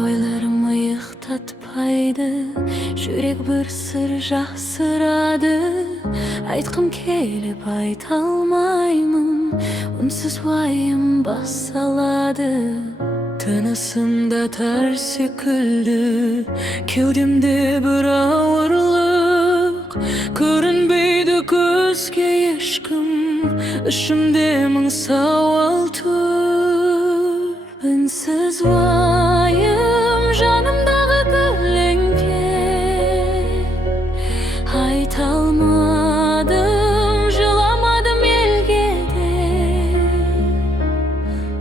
oylarım yıktatpaydı, жүрек bir sır жақсырады. Айтқым келіп айталмаймын, үнсіз уайым басалады. Тынысымда тар секілді, кеудемде бір ауырлық. Көрінбейді көзге ешкім, ішімде мың сауал тұр. Үнсіз уайым жанымдағы көлеңке, айталмадым, жыламадым елге де.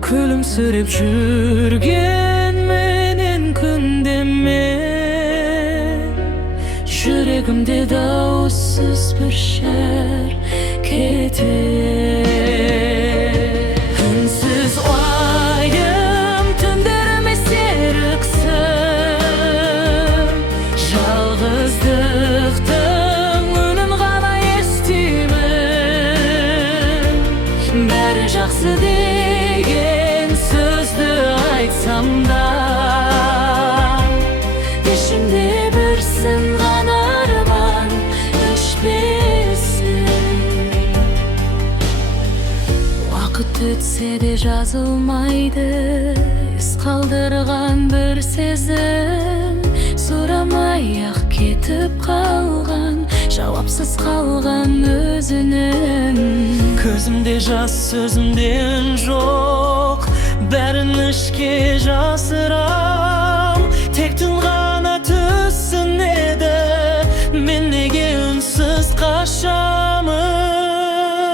Күлімсіреп жүрген менен күнде мен, жүрегімде дауыссыз бір шер кетер. Үнсіз уайым түндеріме серіксің, жалғыздықтың үнін ғана естимін. Бәрі жақсы деген сөзді айтсам да, ішімде бір сынған арман өшпесін. Уақыт өтсе де жазылмайды, із қалдырған бір сезім. Сұрамай-ақ кетіп қалған, жауапсыз қалған өзінің. Көзімде жас, сөзімде үн жоқ, бәрін ішке жасырам. Тек түн ғана түсінеді, мен неге үнсіз қашамын.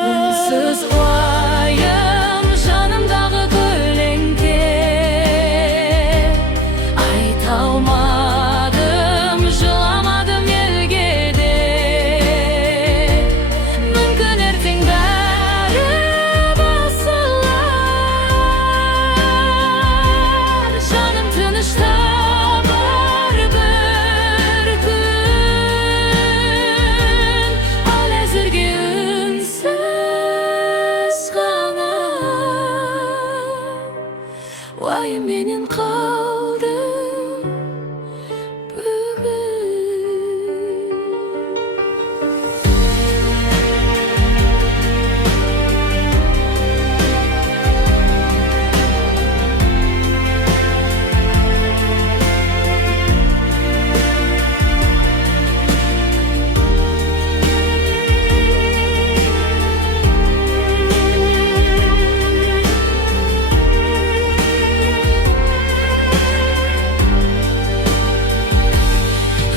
Үнсіз уайым жанымдағы көлеңке, айталмадым, жыламадым елге де. Мүмкін ертең бәрі басылар, жаным тыныш табар бір күн. Ал әзірге үнсіз ғана уайымменен қалдым бүгін.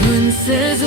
Үнсіз